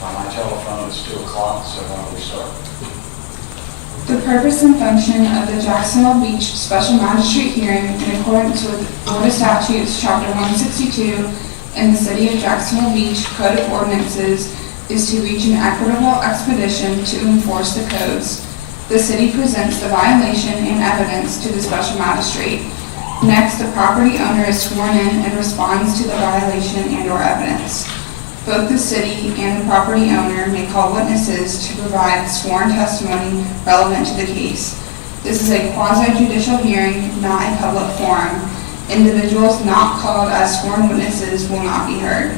By my telephone, it's 2 o'clock, so why don't we start? The purpose and function of the Jacksonville Beach Special Magistrate hearing in accordance with Florida Statutes Chapter 162 and the City of Jacksonville Beach Code of Ordinances is to reach an equitable expedition to enforce the codes. The city presents the violation and evidence to the Special Magistrate. Next, the property owner is sworn in and responds to the violation and/or evidence. Both the city and the property owner may call witnesses to provide sworn testimony relevant to the case. This is a quasi-judicial hearing, not a public forum. Individuals not called as sworn witnesses will not be heard.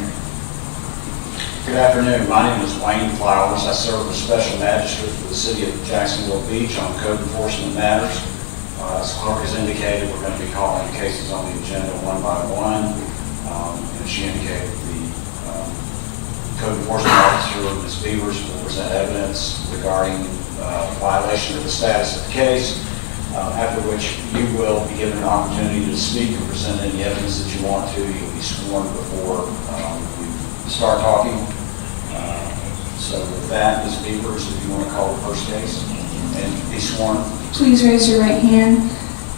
Good afternoon. My name is Wayne Flowers. I serve as Special Magistrate for the City of Jacksonville Beach on code enforcement matters. As the clerk has indicated, we're going to be calling the cases on the agenda one by one. And she indicated the code enforcement officer, Ms. Beavers, will present evidence regarding violation of the status of the case, after which you will be given an opportunity to speak and present any evidence that you want to. You'll be sworn before we start talking. So with that, Ms. Beavers, if you want to call the first case and be sworn. Please raise your right hand.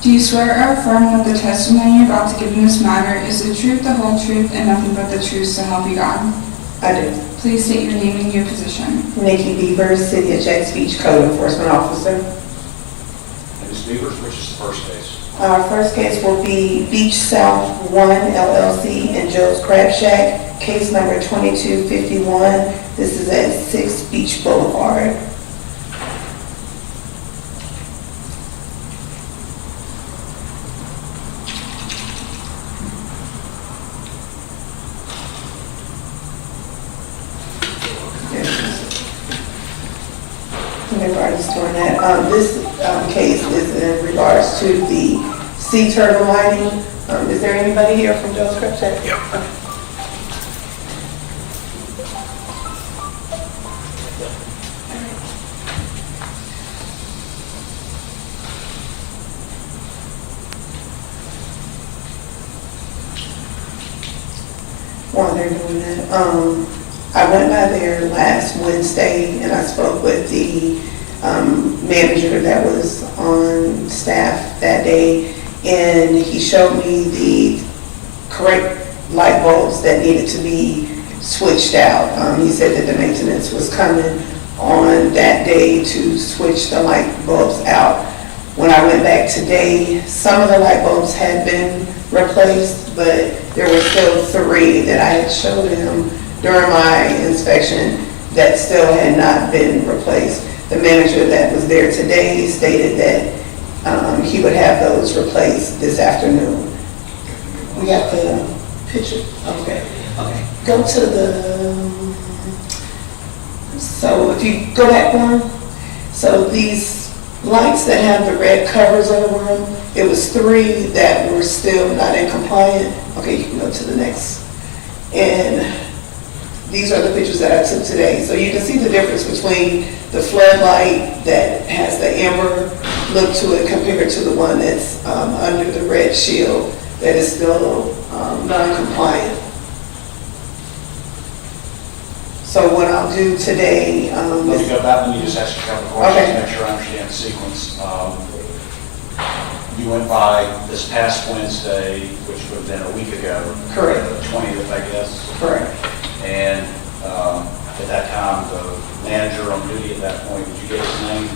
Do you swear or affirm that the testimony you're about to give in this matter is the truth, the whole truth, and nothing but the truth, so help you God? I do. Please state your name and your position. Nikki Beavers, City of Jax Beach Code Enforcement Officer. And Ms. Beavers, which is the first case? Our first case will be Beach South 1 LLC and Joe's Crab Shack, case number 2251. This is at 6 Beach Boulevard. This case is in regards to the sea turtle lighting. Is there anybody here from Joe's Crab Shack? Yep. Okay. While they're doing that, I went by there last Wednesday and I spoke with the manager that was on staff that day, and he showed me the correct light bulbs that needed to be switched out. He said that the maintenance was coming on that day to switch the light bulbs out. When I went back today, some of the light bulbs had been replaced, but there were still 3 that I had showed him during my inspection that still had not been replaced. The manager that was there today stated that he would have those replaced this afternoon. We got the picture. Okay. Go to the, so if you go back one, so these lights that have the red covers over them, it was 3 that were still not in compliant. Okay, you can go to the next. And these are the pictures that I took today. So you can see the difference between the floodlight that has the amber look to it compared to the one that's under the red shield that is still non-compliant. So what I'll do today Let me go back. Let me just ask you a couple of questions Okay. to make sure I understand the sequence. You went by this past Wednesday, which would have been a week ago. Correct. The 20th, I guess. Correct. And at that time, the manager on duty at that point, did you get his name?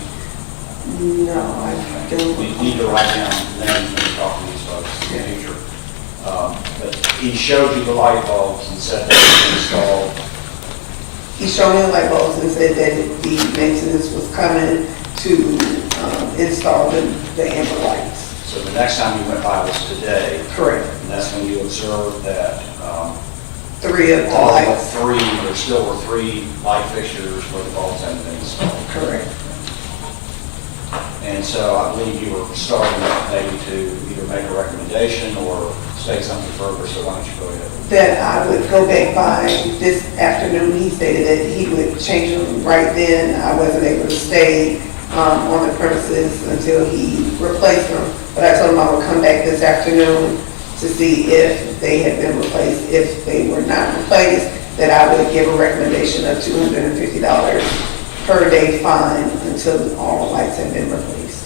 No, I don't. You need to write down names when you talk to these folks in the future. But he showed you the light bulbs and said they were installed. He showed me the light bulbs and said that the maintenance was coming to install the amber lights. So the next time you went by was today. Correct. And that's when you observed that 3 of the all but lights. 3, there still were 3 light fixtures where the bulbs hadn't been installed. Correct. And so I believe you were starting maybe to either make a recommendation or state something further, so why don't you go ahead? That I would go back by this afternoon. He stated that he would change them right then. I wasn't able to stay on the premises until he replaced them. But I told him I would come back this afternoon to see if they had been replaced. If they were not replaced, that I would give a recommendation of $250 per day fine until all lights have been replaced.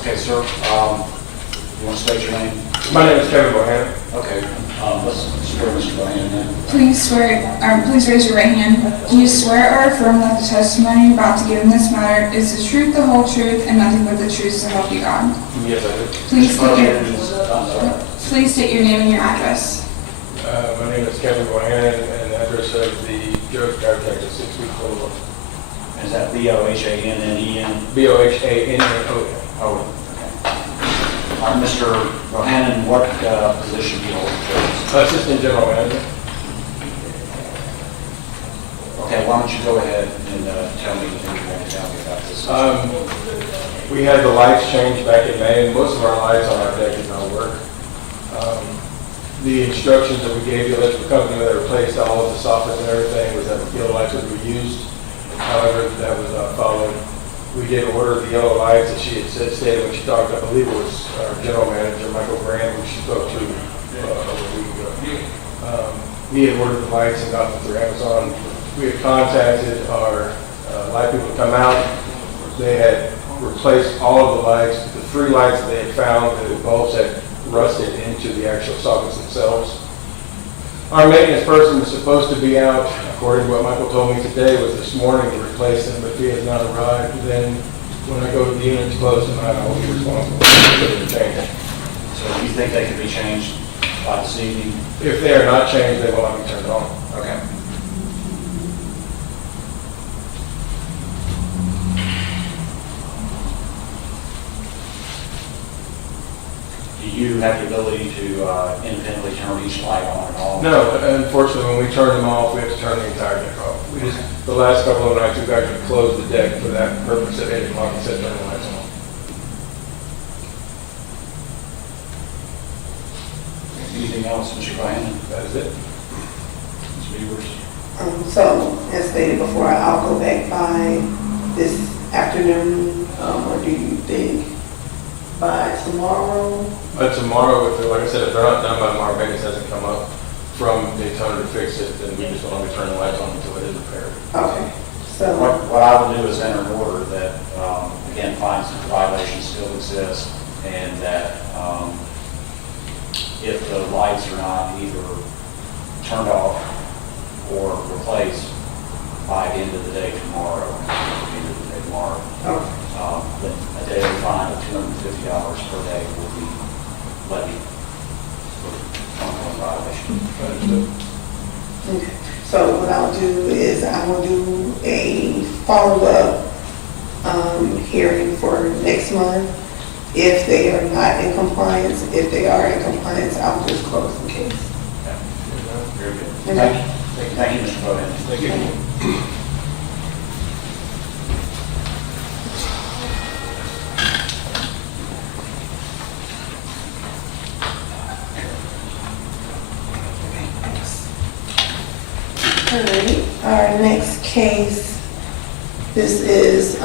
Okay, sir, you want to state your name? My name is Kevin Bohannon. Okay, let's swear Mr. Bohannon in. Please raise your right hand. Do you swear or affirm that the testimony you're about to give in this matter is the truth, the whole truth, and nothing but the truth, so help you God? Yes, I do. Please state your name and your address. My name is Kevin Bohannon, and the address of the George Chiropractic is 6 Week Boulevard. Is that B-O-H-A-N-N-E-N? Bohannon. Oh, okay. Mr. Bohannon, what position do you hold? Assistant General Manager. Okay, why don't you go ahead and tell me what you want to tell me about this? We had the lights changed back in May, and most of our lights on our deck did not work. The instructions that we gave the electrical company that replaced all of the soffits and everything was that the yellow lights would be used. However, that was not followed. We did order the yellow lights that she had stated when she talked, I believe it was our general manager, Michael Grant, who she spoke to a week ago. He had ordered the lights and got them through Amazon. We had contacted our light people to come out. They had replaced all of the lights. The 3 lights that they had found, the bulbs had rusted into the actual sockets themselves. Our maintenance person was supposed to be out, according to what Michael told me today, was this morning to replace them, but if he has not arrived, then when I go to the unit to close tonight, I will be responsible for the change. So you think they could be changed by this evening? If they are not changed, they will not be turned on. Okay. Do you have the ability to independently turn each light on and off? No, unfortunately, when we turn them off, we have to turn the entire deck off. The last couple of nights, we've actually closed the deck for that purpose at 8 o'clock and said turn the lights on. Anything else, Mr. Bohannon? That is it. Ms. Beavers? So, as stated before, I'll go back by this afternoon, or do you think by tomorrow? But tomorrow, like I said, if they're not done by tomorrow, maintenance hasn't come up from Daytona to fix it, then we just will only turn the lights on until it is repaired. Okay, so, What I would do is enter an order that, again, finds that the violations still exist, and that if the lights are not either turned off or replaced by the end of the day tomorrow, okay. then a daily fine of $250 per day will be levied for ongoing violation. Understood. Okay. So what I'll do is I will do a follow-up hearing for next month. If they are not in compliance, if they are in compliance, I'll just close the case. Okay. Very good. Okay. Thank you, Mr. Bohannon. Thank you. All right, our next case, this is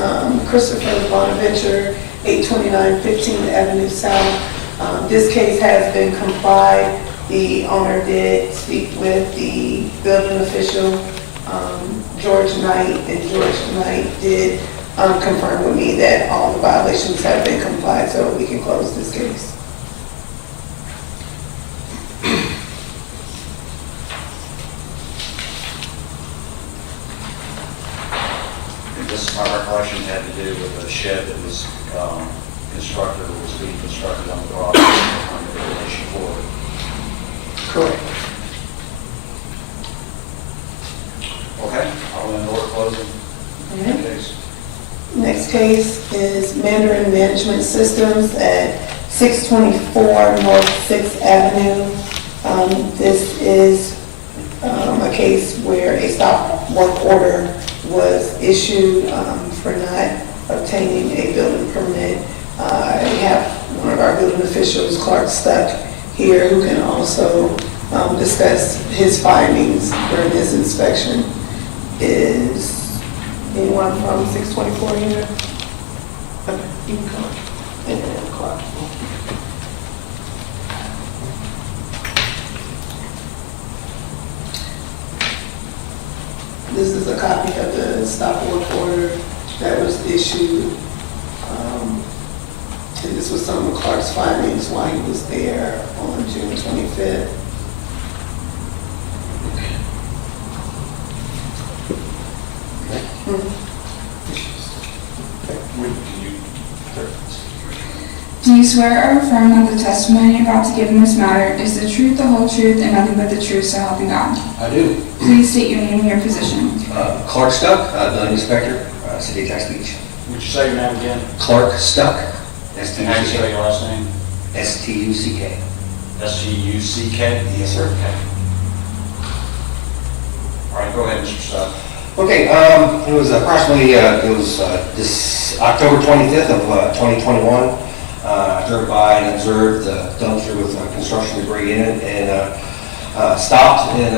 Christopher Bonaventure, 829 15th Avenue South. This case has been complied. The owner did speak with the building official, George Knight, and George Knight did confirm with me that all the violations have been complied, so we can close this case. This, my recollection had to do with a shed that was constructed, or was being constructed on the garage on the relation floor. Correct. Okay, I'll end order closing the Okay. case. Next case is Mandarin Management Systems at 624 North 6th Avenue. This is a case where a stop work order was issued for not obtaining a building permit. We have one of our building officials, Clark Stuck, here who can also discuss his findings during his inspection. Is anyone from 624 here? Okay, you can come. And then Clark. This is a copy of the stop work order that was issued. And this was some of Clark's findings while he was there on June 25th. Do you swear or affirm that the testimony you're about to give in this matter is the truth, the whole truth, and nothing but the truth, so help you God? I do. Please state your name and your position. Clark Stuck, building inspector, City of Jackson Beach. Would you say your name again? Clark Stuck, And how do you spell your last name? S-T-U-C-K. S-T-U-C-K? Yes, sir. Okay. All right, go ahead, Mr. Stubb. Okay, it was approximately, this October 25th of 2021. I drove by and observed the dumpster with construction debris in it and stopped and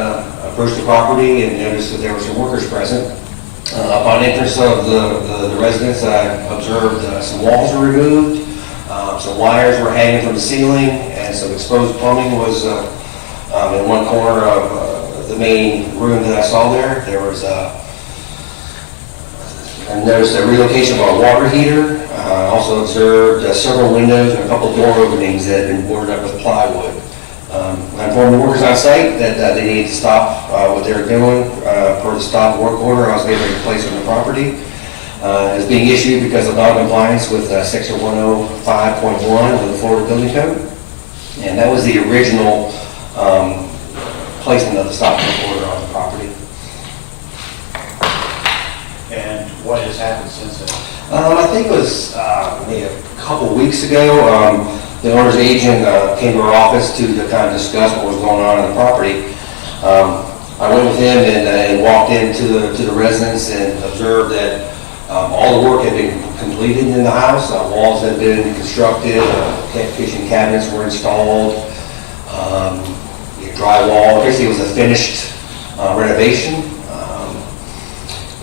approached the property and noticed that there were some workers present. Upon entrance of the residence, I observed some walls were removed, some wires were hanging from the ceiling, and some exposed plumbing was in one corner of the main room that I saw there. There was I noticed a relocation of a water heater. Also observed several windows and a couple door openings that had been boarded up with plywood. I informed the workers on site that they needed to stop what they were doing per the stop work order I was able to place on the property. Is being issued because of non-compliance with section 105.1 of the Florida Building Code. And that was the original placement of the stop work order on the property. And what has happened since then? I think it was maybe a couple weeks ago. The owner's agent came to our office to kind of discuss what was going on the property. I went with him and walked into the residence and observed that all the work had been completed in the house. Walls had been constructed, kitchen cabinets were installed, drywall. Basically, it was a finished renovation.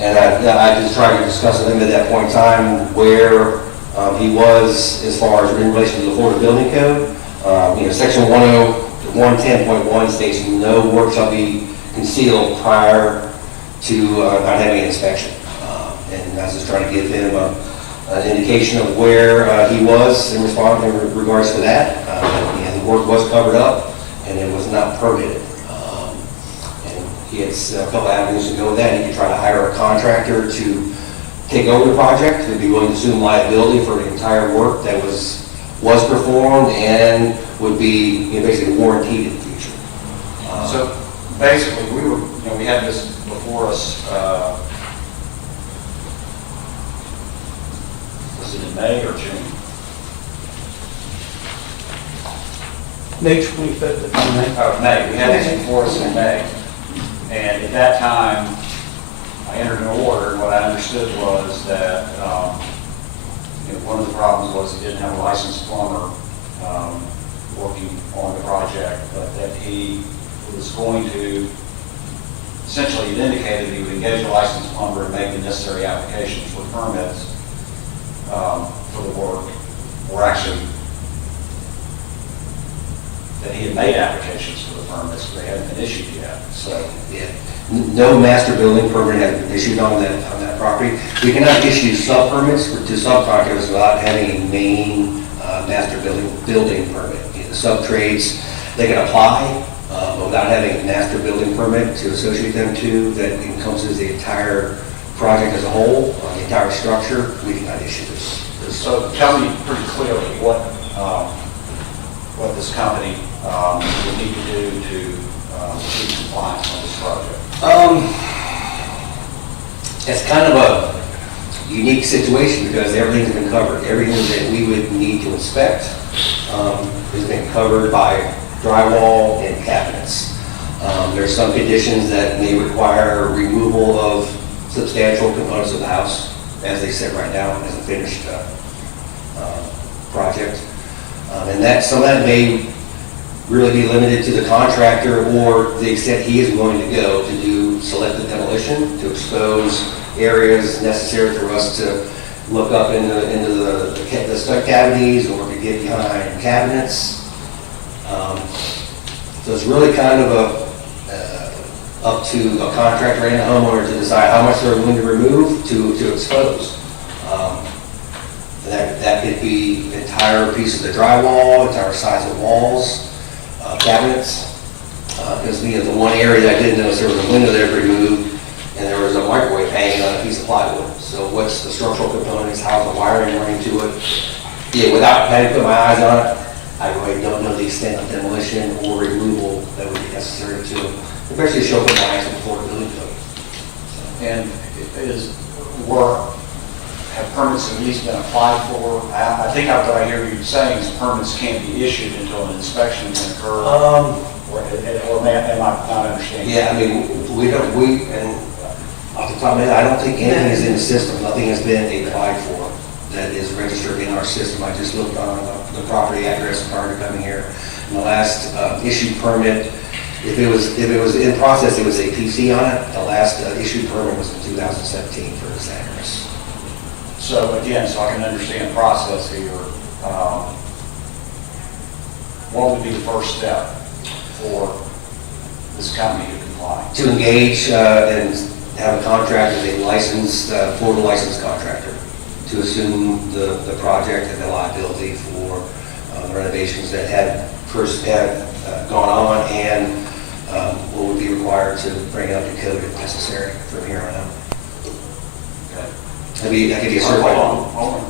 And I just tried to discuss with him at that point in time where he was as far as in relation to the Florida Building Code. Section 110.1 states no work shall be concealed prior to not having an inspection. And I was just trying to give him an indication of where he was in response in regards to that. The work was covered up and it was not permitted. He had a couple avenues to go with that. He could try to hire a contractor to take over the project, who'd be willing to assume liability for the entire work that was performed and would be basically warranted in the future. So basically, we had this before us, was it in May or June? May 25th of May. May. We had this before us in May. And at that time, I entered an order, and what I understood was that one of the problems was he didn't have a licensed plumber working on the project, but that he was going to, essentially he indicated he would engage a licensed plumber and make the necessary applications for permits for the work, or actually that he had made applications for the permits, but they hadn't been issued yet. So, Yeah. No master building permit has been issued on that property. We cannot issue sub-permits to subcontractors without having a main master building permit. The sub-trades, they can apply, but without having a master building permit to associate them to that encompasses the entire project as a whole, the entire structure, we cannot issue this. so tell me pretty clearly what this company would need to do to achieve compliance on this project. It's kind of a unique situation because everything's been covered. Everything that we would need to inspect has been covered by drywall and cabinets. There's some conditions that may require removal of substantial components of the house as they sit right now as a finished project. And that, some of that may really be limited to the contractor or the extent he is willing to go to do selective demolition, to expose areas necessary for us to look up into the stud cavities or to get behind cabinets. So it's really kind of up to a contractor and a homeowner to decide how much they're willing to remove to expose. That could be entire pieces of drywall, entire sides of walls, cabinets. Because the one area that I did notice, there was a window there to remove, and there was a microwave hanging on a piece of plywood. So what's the structural components, how's the wiring running to it? Yeah, without having to put my eyes on it, I really don't know the extent of demolition or removal that would be necessary to, especially show compliance before the building code. And have permits at least been applied for? I think what I hear you saying is permits can't be issued until an inspection can occur. Or am I not understanding? Yeah, I mean, and off the top of my head, I don't think anything is in the system, nothing has been applied for that is registered in our system. I just looked on the property address prior to coming here. And the last issued permit, if it was in process, it would say PC on it. The last issued permit was in 2017 for this address. So again, so I can understand the process here, what would be the first step for this company to comply? To engage and have a contract with a licensed, Florida licensed contractor to assume the project and the liability for the renovations that had first gone on and what would be required to bring it up to code if necessary from here on out. That could be a certified. Hold on.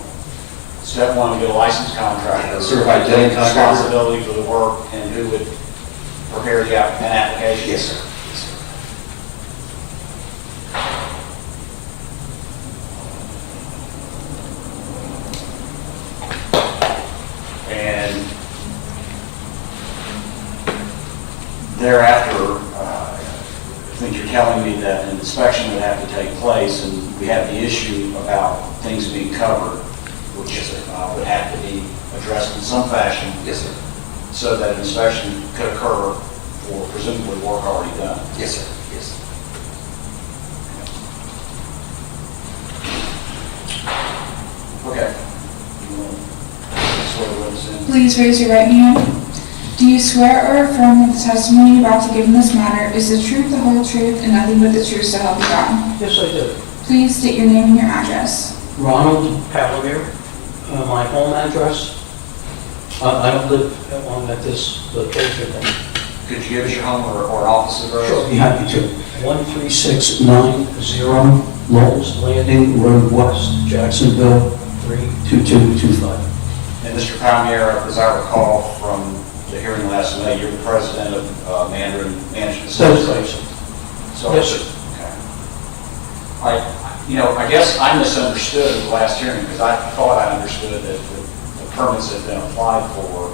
Step one, get a licensed contractor. A certified building contractor. Responsibility for the work and who would prepare an application? Yes, sir. Yes, sir. And thereafter, I think you're telling me that an inspection would have to take place, and we have the issue about things being covered, which would have to be addressed in some fashion. Yes, sir. So that an inspection could occur for presumably work already done. Yes, sir. Yes. Okay. Swear to witness in. Please raise your right hand. Do you swear or affirm that the testimony you're about to give in this matter is the truth, the whole truth, and nothing but the truth, so help you God? Yes, I do. Please state your name and your address. Ronald Palomir, my home address. I don't live at this location. Could you give us your home or office address? Sure, be happy to. 13690 Lowell's Landing Road West, Jacksonville, 32225. And Mr. Palmieri, as I recall from the hearing last May, you're the president of Mandarin Management Association. So, Yes, sir. Okay. All right. I guess I misunderstood at the last hearing because I thought I understood that the permits had been applied for.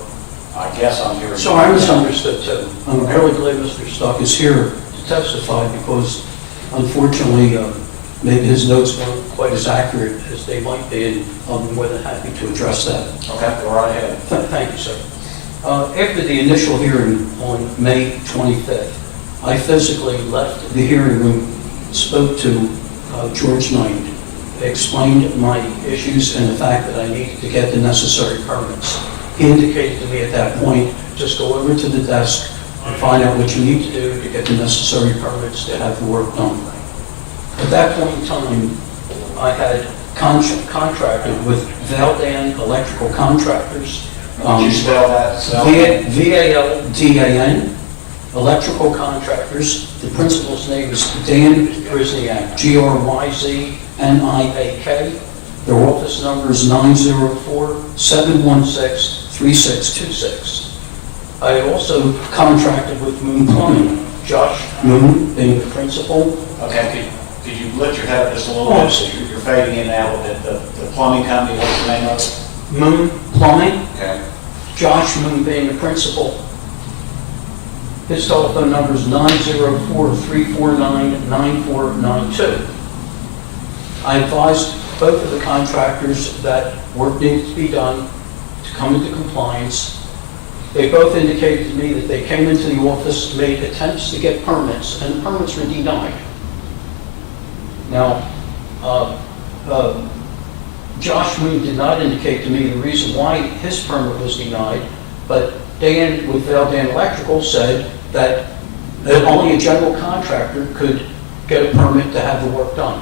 I guess I'm hearing. So I misunderstood too. I'm really glad Mr. Stuck is here to testify because unfortunately, maybe his notes weren't quite as accurate as they might be, and I'm more than happy to address that. Okay, go right ahead. Thank you, sir. After the initial hearing on May 25th, I physically left the hearing room, spoke to George Knight, explained my issues and the fact that I needed to get the necessary permits. He indicated to me at that point, just go over to the desk and find out what you need to do to get the necessary permits to have the work done. At that point in time, I had contracted with Valdan Electrical Contractors. Could you spell that? VALDAN, Electrical Contractors. The principal's name is Dan Grisniak, GRYZNIAK. Their office number is 904-716-3626. I had also contracted with Moon Plumbing, Josh Moon being the principal. Okay, could you lift your head up just a little bit? So you're fading in now with the plumbing company, what's the name of it? Moon Plumbing, Okay. Josh Moon being the principal. His telephone number is 904-349-9492. I advised both of the contractors that work needed to be done to come into compliance. they both indicated to me that they came into the office, made attempts to get permits, and the permits were denied. Now, Josh Moon did not indicate to me the reason why his permit was denied, but Dan with Valdan Electrical said that only a general contractor could get a permit to have the work done.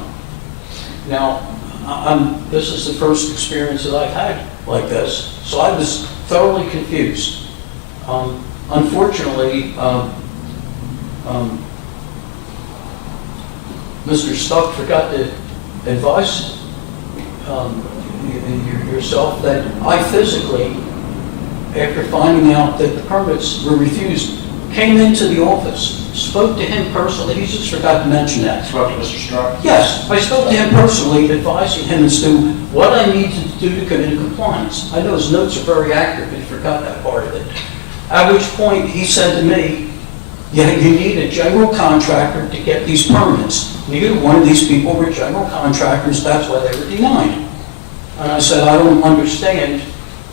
Now, this is the first experience that I've had like this, so I was thoroughly confused. Unfortunately, Mr. Stuck forgot to advise yourself that I physically, after finding out that the permits were refused, came into the office, spoke to him personally. He just forgot to mention that. Spoke to Mr. Struck? Yes, I spoke to him personally, advising him as to what I need to do to come into compliance. I know his notes are very accurate, but he forgot that part of it. At which point, he said to me, yeah, you need a general contractor to get these permits. Neither one of these people were general contractors, that's why they were denied. And I said, I don't understand,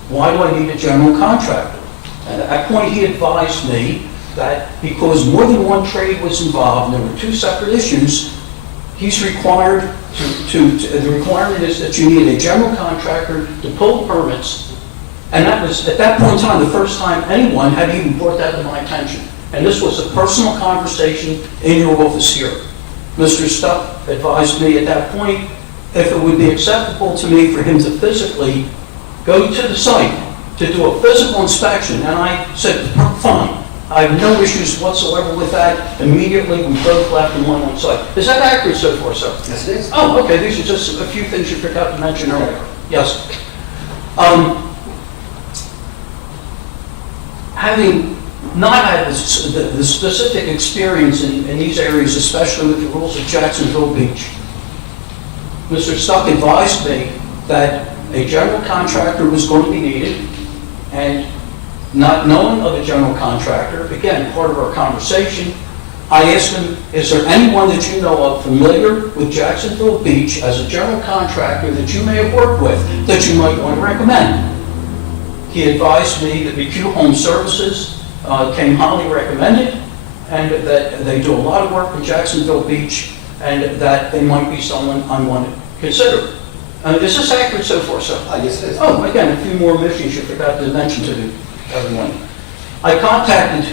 why do I need a general contractor? And at that point, he advised me that because more than one trade was involved, and there were two separate issues, he's required the requirement is that you need a general contractor to pull permits. And that was, at that point in time, the first time anyone had even brought that to my attention. And this was a personal conversation in your office here. Mr. Stuck advised me at that point if it would be acceptable to me for him to physically go to the site to do a physical inspection. And I said, fine. I have no issues whatsoever with that. Immediately, we both left and went on site. Is that accurate so far, sir? Yes, it is. Oh, okay, these are just a few things you forgot to mention earlier. Yes. Having not had the specific experience in these areas, especially with the rules of Jacksonville Beach, Mr. Stuck advised me that a general contractor was going to be needed, and not knowing of a general contractor, again, part of our conversation, I asked him, is there anyone that you know of familiar with Jacksonville Beach as a general contractor that you may have worked with that you might want to recommend? He advised me that McHugh Home Services came highly recommended, and that they do a lot of work in Jacksonville Beach, and that they might be someone I want to consider. Is this accurate so far, sir? Yes, it is. Oh, again, a few more missions you forgot to mention to everyone. I contacted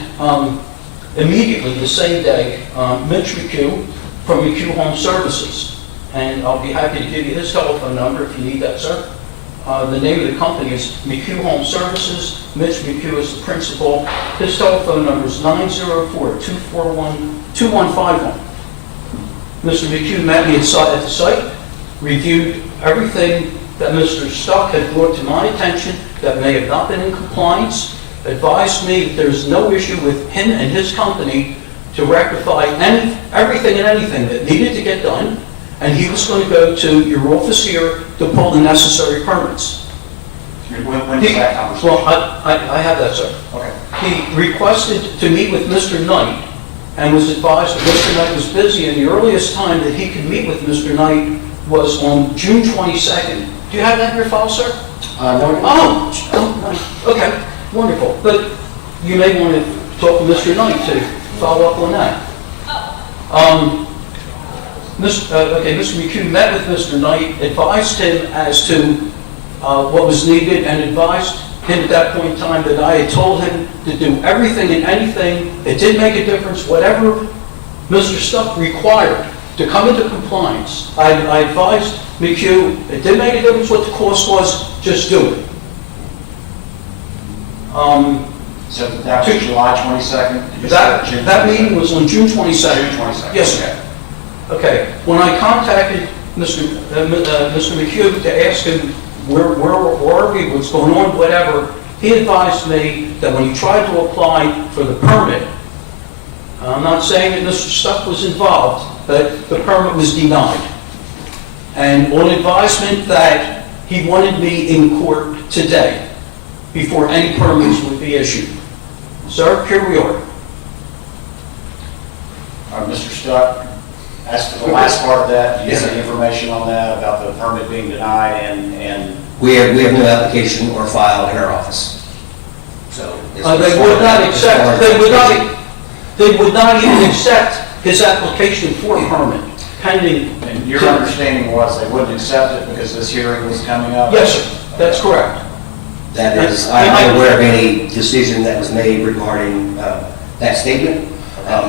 immediately the same day Mitch McHugh from McHugh Home Services, and I'll be happy to give you his telephone number if you need that, sir. The name of the company is McHugh Home Services. Mitch McHugh is the principal. His telephone number is 904-241-2151. Mr. McHugh met me at the site, reviewed everything that Mr. Stuck had brought to my attention that may have not been in compliance, advised me that there's no issue with him and his company to rectify everything and anything that needed to get done, and he was going to go to your office here to pull the necessary permits. When did that conversation? Well, I have that, sir. Okay. He requested to meet with Mr. Knight and was advised that Mr. Knight was busy, and the earliest time that he could meet with Mr. Knight was on June 22nd. Do you have that in your file, sir? No. Oh, okay, wonderful. But you may want to talk to Mr. Knight to follow up on that. Mr. McHugh met with Mr. Knight, advised him as to what was needed, and advised him at that point in time that I had told him to do everything and anything. It did make a difference, whatever Mr. Stuck required to come into compliance. I advised McHugh, it did make a difference what the cost was, just do it. So that was July 22nd? That meeting was on June 22nd. June 22nd. Yes, sir. Okay, when I contacted Mr. McHugh to ask him where are we, what's going on, whatever, he advised me that when he tried to apply for the permit, I'm not saying that Mr. Stuck was involved, but the permit was denied. And on advisement that he wanted me in court today before any permits would be issued. Sir, here we are. Mr. Stuck, as for the last part of that, do you have any information on that, about the permit being denied and We have no application or file in our office. So They would not accept, they would not even accept his application for a permit pending. And your understanding was they wouldn't accept it because this hearing was coming up? Yes, sir, that's correct. That is, I'm not aware of any decision that was made regarding that statement.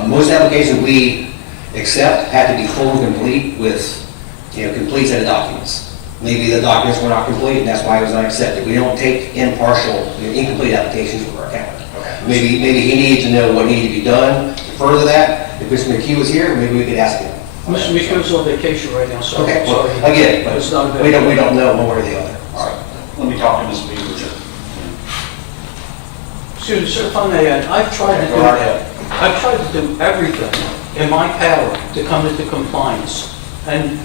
Most applications we accept have to be full and complete with, complete set of documents. Maybe the documents were not complete, and that's why it was not accepted. We don't take impartial, incomplete applications for our county. Okay. Maybe he needed to know what needed to be done to further that. If Mr. McHugh was here, maybe we could ask him. Mr. McHugh's on vacation right now, so. Okay, well, sorry. again, But it's not we don't know one way or the other. All right, let me talk to Ms. Beaver. Excuse me, sir, if I may add, I've tried Go right ahead. to do everything in my power to come into compliance. And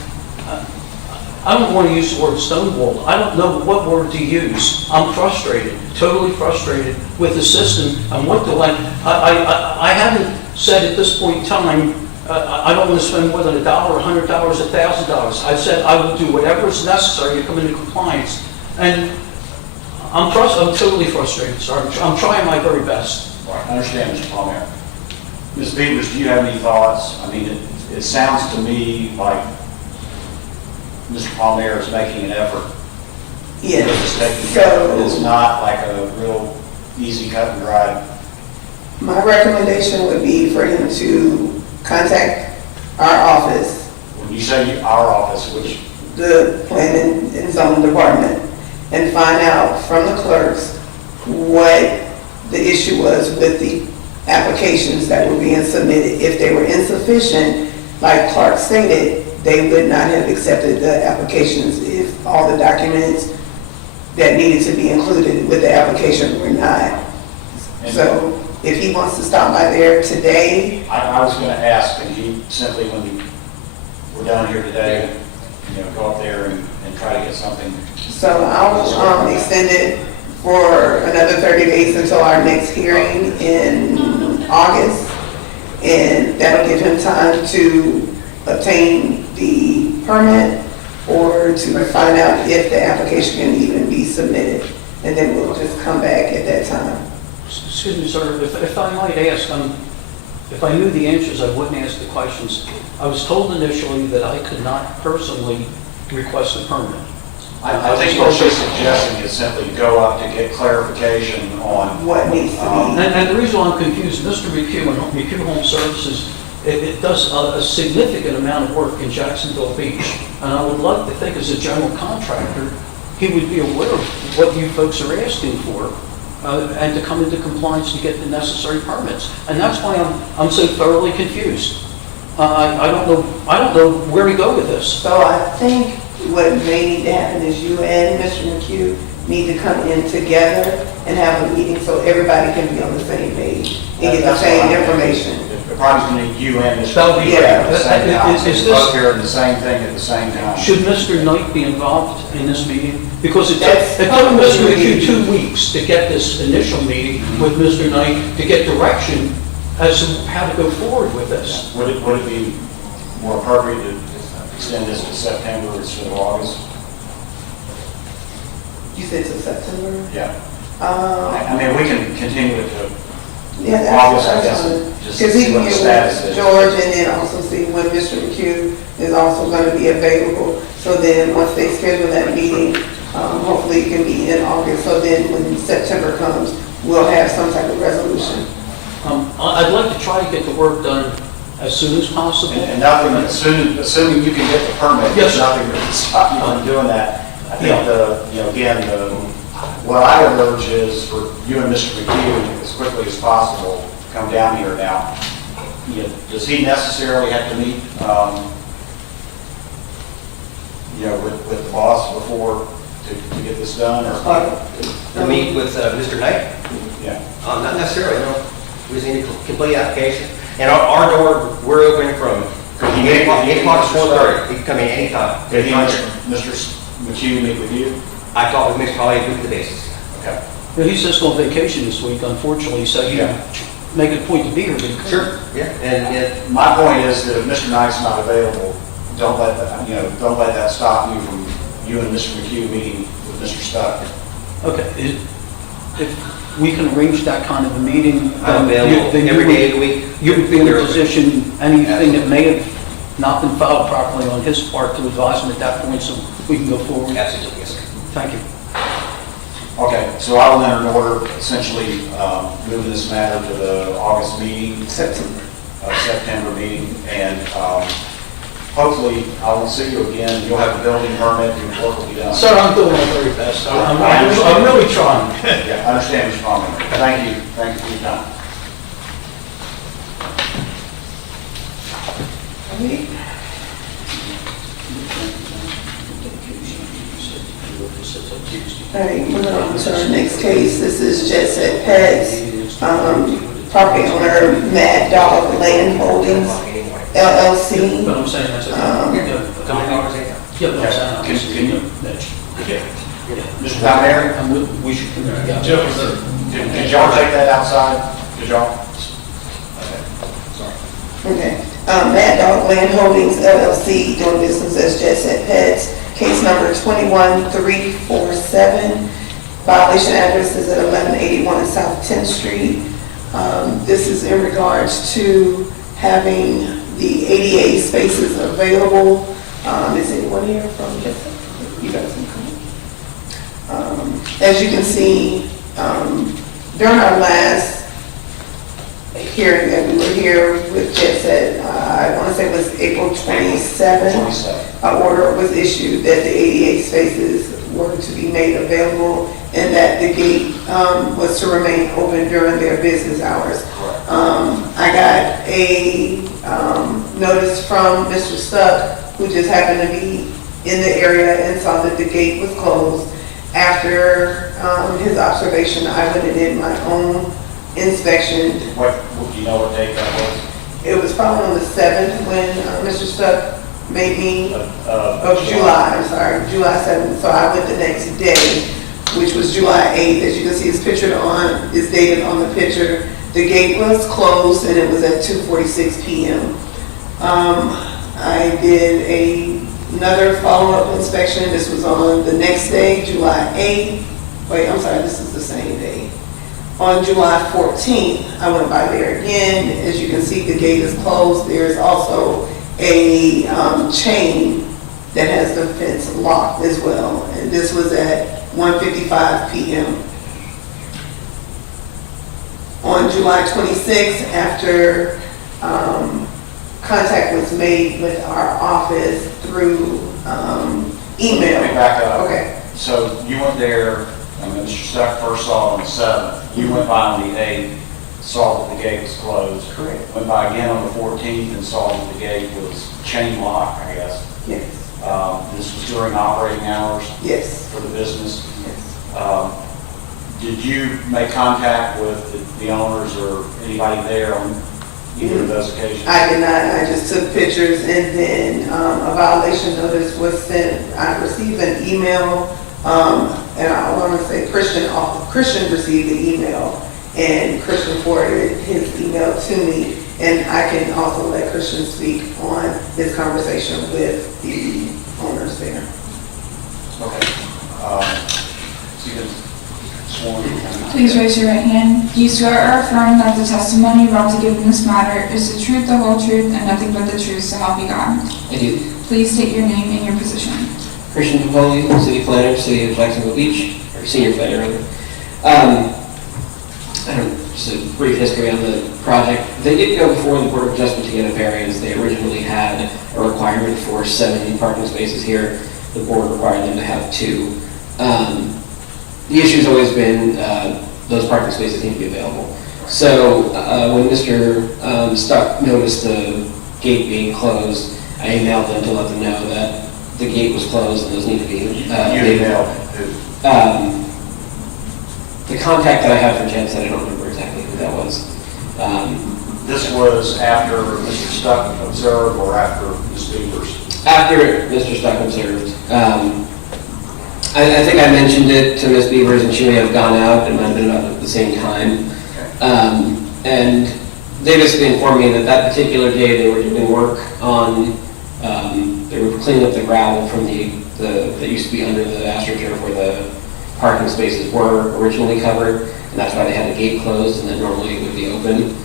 I don't want to use the word stonewalled. I don't know what word to use. I'm frustrated, totally frustrated with the system and what I haven't said at this point in time, I don't want to spend more than $1, $100, $1,000. I've said I will do whatever is necessary to come into compliance. And I'm totally frustrated, sir. I'm trying my very best. All right, I understand, Mr. Palmer. Ms. Beavers, do you have any thoughts? I mean, it sounds to me like Mr. Palmer is making an effort. Yes. It's taking care of it. It's not like a real easy cut and dried. My recommendation would be for him to contact our office, When you say our office, which, the planning and zoning department, and find out from the clerks what the issue was with the applications that were being submitted. If they were insufficient, like Clark stated, they would not have accepted the applications if all the documents that needed to be included with the application were not. So if he wants to stop by there today, I was going to ask, and he simply, when we're done here today, go up there and try to get something. so I'll extend it for another 30 days until our next hearing in August. And that'll give him time to obtain the permit or to find out if the application can even be submitted. And then we'll just come back at that time. Excuse me, sir, if I might ask, if I knew the answers, I wouldn't ask the questions. I was told initially that I could not personally request a permit. I think what she's suggesting is simply go up to get clarification on. What needs to be, And the reason why I'm confused, Mr. McHugh and McHugh Home Services, it does a significant amount of work in Jacksonville Beach. And I would like to think as a general contractor, he would be aware of what you folks are asking for. And to come into compliance to get the necessary permits. And that's why I'm so thoroughly confused. I don't know where to go with this. so I think what may need to happen is you and Mr. McHugh need to come in together and have a meeting so everybody can be on the same page and get the That's same what I'm information. thinking. It probably going to need you and Mr. That would be Beaver great. at the same time. Is this- Both hearing the same thing at the same time. Should Mr. Knight be involved in this meeting? Because it That's took Mr. probably- McHugh 2 weeks to get this initial meeting with Mr. Knight to get direction as to how to go forward with this. Would it be more appropriate to extend this to September instead of August? You said to September? Yeah. Um, I mean, we can continue it to Yeah, August, I that's guess, fine. just Because he see can what the get status with is. George and then also see when Mr. McHugh is also going to be available. So then, once they schedule that meeting, hopefully it can be in August. So then, when September comes, we'll have some type of resolution. I'd like to try to get the work done as soon as possible. And nothing, assuming you can get the permit, Yes, there's sir. nothing that can stop you from doing that. I think Yeah. again, what I would urge is for you and Mr. McHugh, as quickly as possible, come down here now. Does he necessarily have to meet, with the boss before to get this done, or? To meet with Mr. Knight? Yeah. Not necessarily, no. We just need a complete application. And our door, we're open from Could he meet 8 o'clock to Mr. 4:30. He can come in anytime. Could he, Mr. McHugh, meet with you? I talk with Mr. Holly on a weekly basis. Okay. He's just on vacation this week, unfortunately, so he Yeah. would make it a point to be here, but he couldn't. Sure, yeah. And My point is that if Mr. Knight's not available, don't let that stop you from, you and Mr. McHugh meeting with Mr. Stuck. Okay, if we can arrange that kind of a meeting. I'm available Then every day of the week. You'd be in a position, anything that may have not been filed properly on his part to advise him at that point, so we can go forward. Absolutely, yes, sir. Thank you. Okay, so I will enter an order essentially moving this matter to the August meeting, September meeting, and hopefully I will see you again. You'll have a building permit, your work will be done. Sir, I'm doing my very best. I'm really trying. Yeah, I understand, Mr. Palmer. Thank you for your time. All right, moving on to our next case. This is Jet Set Pets, property owner Mad Dog Land Holdings, LLC. But I'm saying that's okay. Yeah, but I'm saying, Mr. Palmer, we should come together. did y'all take that outside? Did y'all? Okay. Mad Dog Land Holdings LLC, doing business as Jet Set Pets. Case number 21347. Violation address is at 1181 South 10th Street. This is in regards to having the ADA spaces available. Is anyone here from Jet Set? You guys can come. As you can see, during our last hearing that we were here with Jet Set, I want to say it was April 27th. 27. An order was issued that the ADA spaces were to be made available and that the gate was to remain open during their business hours. I got a notice from Mr. Stuck, who just happened to be in the area and saw that the gate was closed. After his observation, I went and did my own inspection. What, do you know what date that was? It was probably on the 7th when Mr. Stuck made me, of July, I'm sorry, July 7th. So I went the next day, which was July 8th. As you can see, it's pictured on, it's dated on the picture. The gate was closed and it was at 2:46 p.m. I did another follow-up inspection. This was on the next day, July 8th. Wait, I'm sorry, this is the same day. On July 14th, I went by there again. As you can see, the gate is closed. There is also a chain that has the fence locked as well. And this was at 1:55 p.m. On July 26th, after contact was made with our office through email. Let me back up. Okay. So you went there, and Mr. Stuck first saw it on the 7th. You went by on the 8th, saw that the gate was closed. Correct. Went by again on the 14th and saw that the gate was chain locked, I guess. Yes. This was during operating hours Yes. for the business. Yes. Did you make contact with the owners or anybody there on either of those occasions? I did not. I just took pictures and then a violation notice was sent. I received an email, and I want to say Christian received the email, and Christian forwarded his email to me. And I can also let Christian speak on his conversation with the owners there. Okay. So you can sworn. Please raise your right hand. Do you swear or affirm that the testimony about to give in this matter is the truth, the whole truth, and nothing but the truth, so help you God? I do. Please state your name and your position. Christian Capoli, City Planner, City of Jacksonville Beach, or Senior Planner, rather. Just a brief history on the project. They did go before the Board of Adjustment to get a variance. They originally had a requirement for 7 parking spaces here. The board required them to have 2. The issue's always been those parking spaces need to be available. So when Mr. Stuck noticed the gate being closed, I emailed them to let them know that the gate was closed and those need to be You emailed who? the contact that I have for Jen said I don't remember exactly who that was. This was after Mr. Stuck observed or after Ms. Beavers? After Mr. Stuck observed, I think I mentioned it to Ms. Beavers and she may have gone out. It might have been about at the same time. And they basically informed me that that particular day they were doing work on, they were cleaning up the gravel from that used to be under the AstroTurf where the parking spaces were originally covered. and that's why they had the gate closed, and then normally it would be open.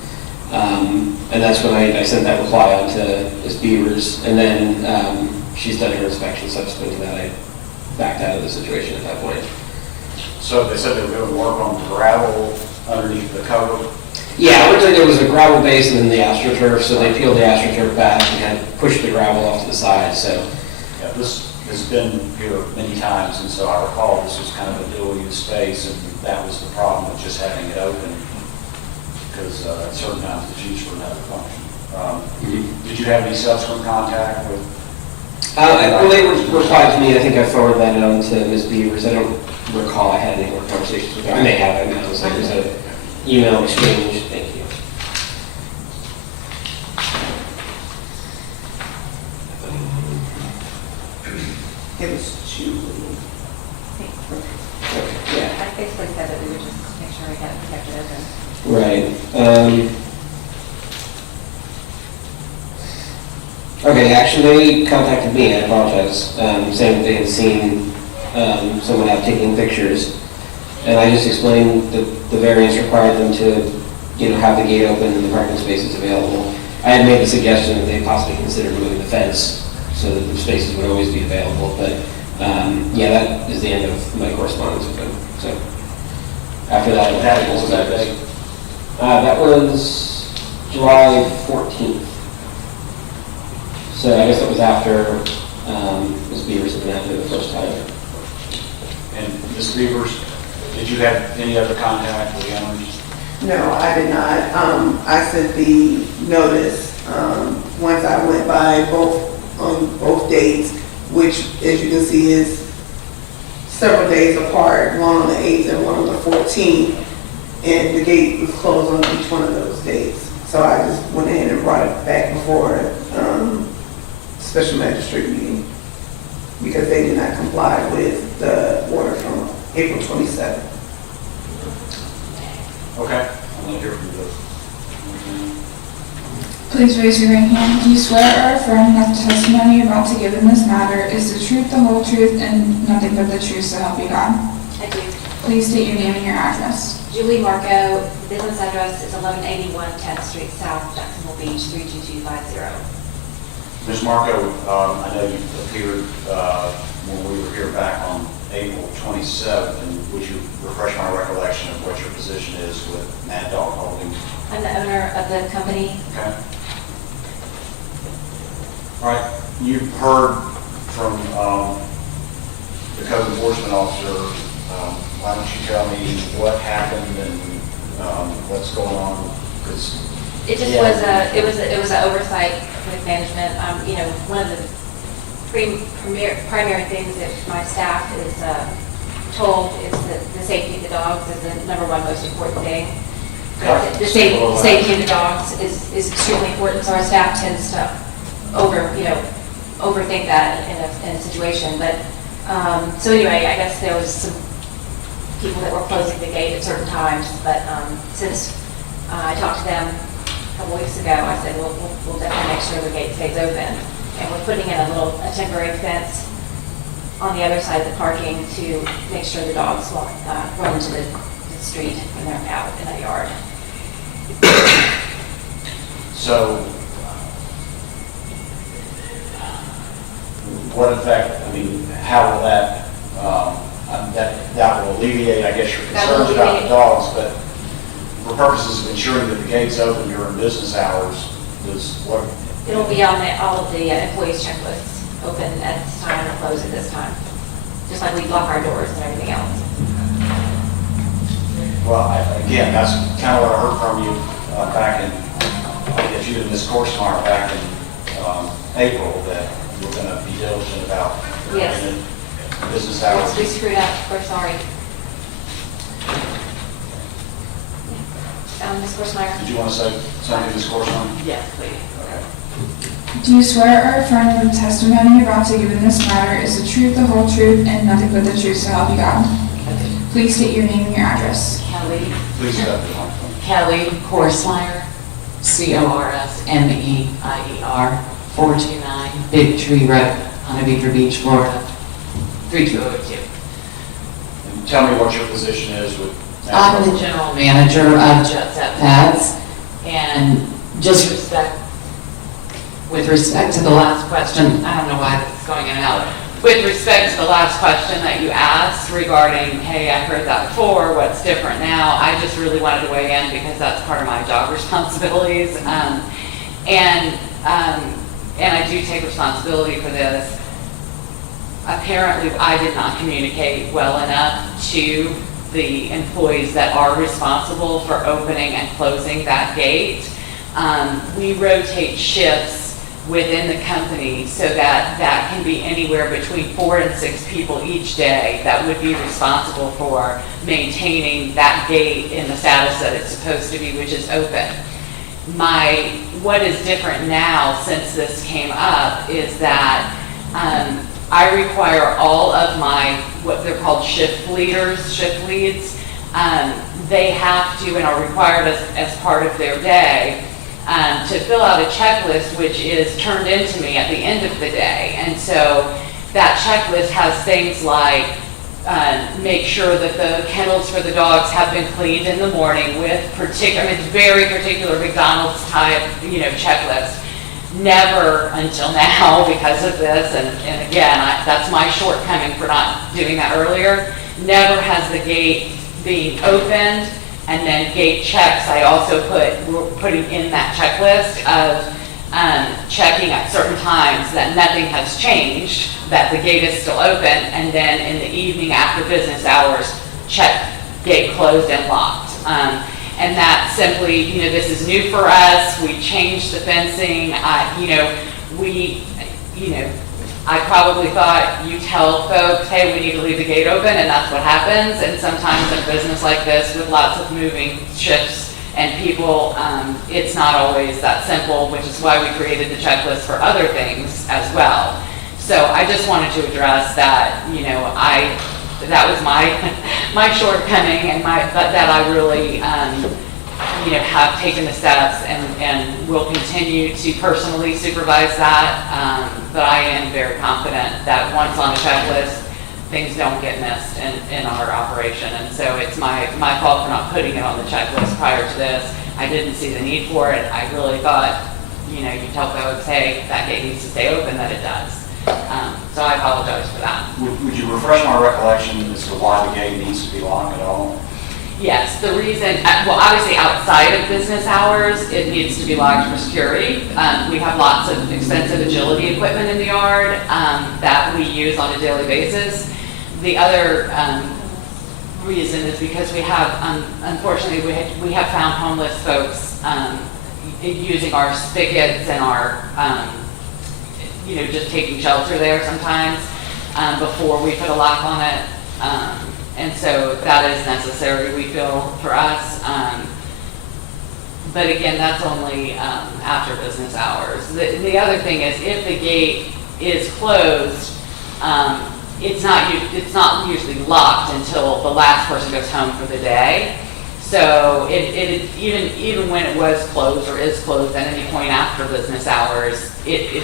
And that's when I sent that reply on to Ms. Beavers, and then she's done her inspection subsequent to that. I backed out of the situation at that point. So they said they were going to work on the gravel underneath the cover. Yeah, originally there was a gravel base and then the AstroTurf, so they peeled the AstroTurf back and had pushed the gravel off to the side, so. Yeah, this has been here many times, and so I recall this was kind of a dual-use space, and that was the problem with just having it open, because at certain times it's used for another function. Did you have any subsequent contact with? Well, they replied to me, I think I forwarded that on to Ms. Beavers. I don't recall I had any more conversations with her. I may have, I know, so there's an email exchange. Thank you. It was Julie. Yeah. I basically said that we would just make sure we had it kept it open. Right. Okay, actually, they contacted me, I apologize, saying that they had seen someone out taking pictures. And I just explained that the variance required them to, have the gate open and the parking spaces available. I had made the suggestion that they possibly consider moving the fence so that the spaces would always be available, but, yeah, that is the end of my correspondence with them, so. After that, What was that date? that was July 14th. So I guess that was after Ms. Beavers had been out there the first time. And Ms. Beavers, did you have any other contact with the owners? No, I did not. I sent the notice, once I went by on both dates, which, as you can see, is several days apart, one on the 8th and one on the 14th, and the gate was closed on each one of those dates. So I just went ahead and brought it back before, special magistrate meeting, because they did not comply with the order from April 27th. Okay, I'm going to hear from you. Please raise your right hand. Do you swear or affirm that the testimony you're about to give in this matter is the truth, the whole truth, and nothing but the truth, so help you God? I do. Please state your name and your address. Julie Marco, business address is 1181 10th Street South, Jacksonville Beach, 32250. Ms. Marco, I know you appeared when we were here back on April 27th, and would you refresh my recollection of what your position is with Mad Dog Holdings? I'm the owner of the company. Okay. All right, you've heard from the code enforcement officer. Why don't you tell me what happened and what's going on? 'Cause It just Yeah. was it was an oversight with management. One of the primary things that my staff is told is that the safety of the dogs is the number one most important thing. The safety of the dogs is extremely important, so our staff tends to overthink that in a situation. But, so anyway, I guess there was some people that were closing the gate at certain times, but since I talked to them a couple weeks ago, I said, we'll definitely make sure the gate stays open. And we're putting in a temporary fence on the other side of the parking to make sure the dogs won't run into the street when they're out in the yard. So, what effect, how will that will alleviate, I guess, your That will concerns about the alleviate. dogs, but for purposes of ensuring that the gate's open during business hours, It'll be on all of the employees' checklists, open at this time and close at this time, just like we lock our doors and everything else. Well, again, that's kind of what I heard from you back in, I guess you and Ms. Korsmeyer back in April, that you're going to be diligent about Yes. opening business Yes, hours. we screwed up, we're sorry. Ms. Korsmeyer? Did you want to say something, Ms. Korsmeyer? Yes, please. Okay. Do you swear or affirm that the testimony you're about to give in this matter is the truth, the whole truth, and nothing but the truth, so help you God? Please state your name and your address. Kelly, Please step to the microphone. Kelly Korsmeyer, Corsmeier, 429 Big Tree Road, Ponte Vedra Beach, Florida, 32082. And tell me what your position is with I'm the general manager of Jet Set Pets, and just with respect to the last question, I don't know why this is going in and out. With respect to the last question that you asked regarding, hey, I heard that before, what's different now? I just really wanted to weigh in because that's part of my job responsibilities. And I do take responsibility for this. Apparently, I did not communicate well enough to the employees that are responsible for opening and closing that gate. We rotate shifts within the company so that can be anywhere between 4 and 6 people each day that would be responsible for maintaining that gate in the status that it's supposed to be, which is open. What is different now since this came up is that I require all of my, what they're called shift leaders, shift leads, they have to and are required as part of their day to fill out a checklist, which is turned into me at the end of the day. And so that checklist has things like make sure that the kennels for the dogs have been cleaned in the morning with very particular McDonald's type, checklist. Never until now, because of this, and again, that's my shortcoming for not doing that earlier, never has the gate being opened and then gate checks. I also we're putting in that checklist of checking at certain times that nothing has changed, that the gate is still open, and then in the evening after business hours, check gate closed and locked. And that simply, this is new for us. We changed the fencing. I probably thought you tell folks, hey, we need to leave the gate open, and that's what happens. And sometimes in a business like this with lots of moving shifts and people, it's not always that simple, which is why we created the checklist for other things as well. So I just wanted to address that, that was my shortcoming, and that I really, have taken the steps and will continue to personally supervise that. But I am very confident that once on a checklist, things don't get missed in our operation. And so it's my fault for not putting it on the checklist prior to this. I didn't see the need for it. I really thought, you tell folks, hey, that gate needs to stay open, that it does. So I apologize for that. Would you refresh my recollection as to why the gate needs to be locked at all? Yes, the reason, obviously outside of business hours, it needs to be locked for security. We have lots of expensive agility equipment in the yard that we use on a daily basis. The other reason is because we have, unfortunately, we have found homeless folks using our spigots and our, just taking shelter there sometimes before we put a lock on it. And so that is necessary, we feel, for us. But again, that's only after business hours. The other thing is, if the gate is closed, it's not usually locked until the last person goes home for the day. So even when it was closed or is closed at any point after business hours, it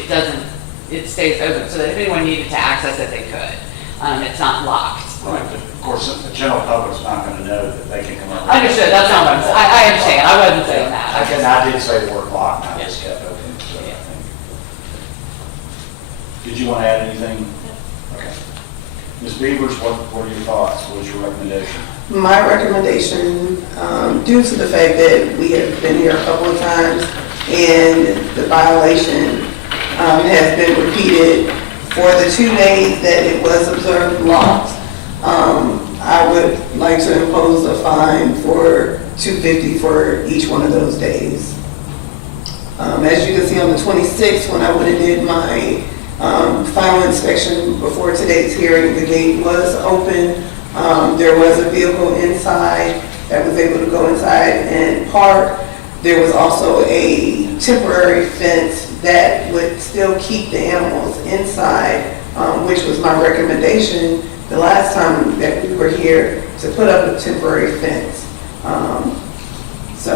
stays open, so that if anyone needed to access it, they could. It's not locked. Right, but of course, the general public's not going to know that they can come over. Understood, that's not what I'm saying. I understand, I wasn't saying that. I did say the word lock, and I just kept open, so I think. Did you want to add anything? Okay. Ms. Beavers, what are your thoughts? What is your recommendation? My recommendation, due to the fact that we have been here a couple of times and the violation has been repeated for the 2 days that it was observed locked, I would like to impose a fine for $250 for each one of those days. As you can see on the 26th, when I went and did my final inspection before today's hearing, the gate was open. There was a vehicle inside that was able to go inside and park. There was also a temporary fence that would still keep the animals inside, which was my recommendation the last time that we were here, to put up a temporary fence. So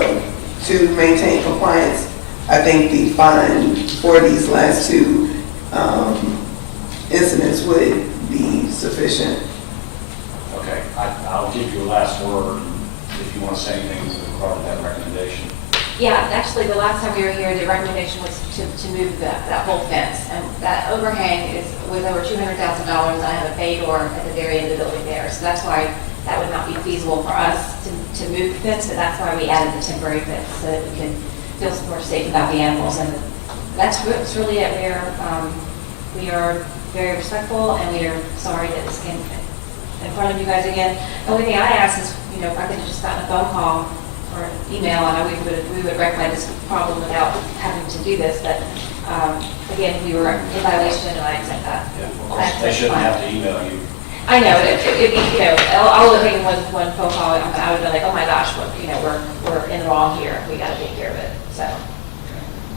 to maintain compliance, I think the fine for these last 2 incidents would be sufficient. Okay, I'll give you a last word. you want to say anything with regard to that recommendation. Yeah, actually, the last time we were here, the recommendation was to move that whole fence. And that overhang was over $200,000. I have a bay door at the very end of the building there. So that's why that would not be feasible for us to move the fence, but that's why we added the temporary fence, so that we can feel more safe about the animals. And that's really it. We are very respectful, and we are sorry that this came in front of you guys again. The only thing I ask is, if I could have just gotten a phone call or an email, and we would rectify this problem without having to do this, but again, we were in violation, and I accept that. Yeah, of course, they shouldn't have to email you. I know, all the thing was one phone call, I would be like, oh my gosh, we're in the wrong here, we gotta take care of it, so.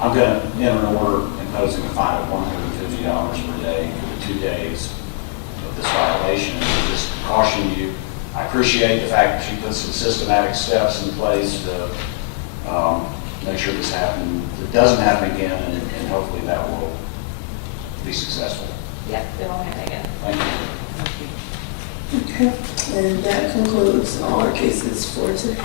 I'm going to enter an order imposing a fine of $150 per day for the 2 days of this violation. And just caution you, I appreciate the fact that you put some systematic steps in place to make sure this doesn't happen again, and hopefully that will be successful. Yeah, it won't happen again. Thank you. Okay, and that concludes all our cases for today.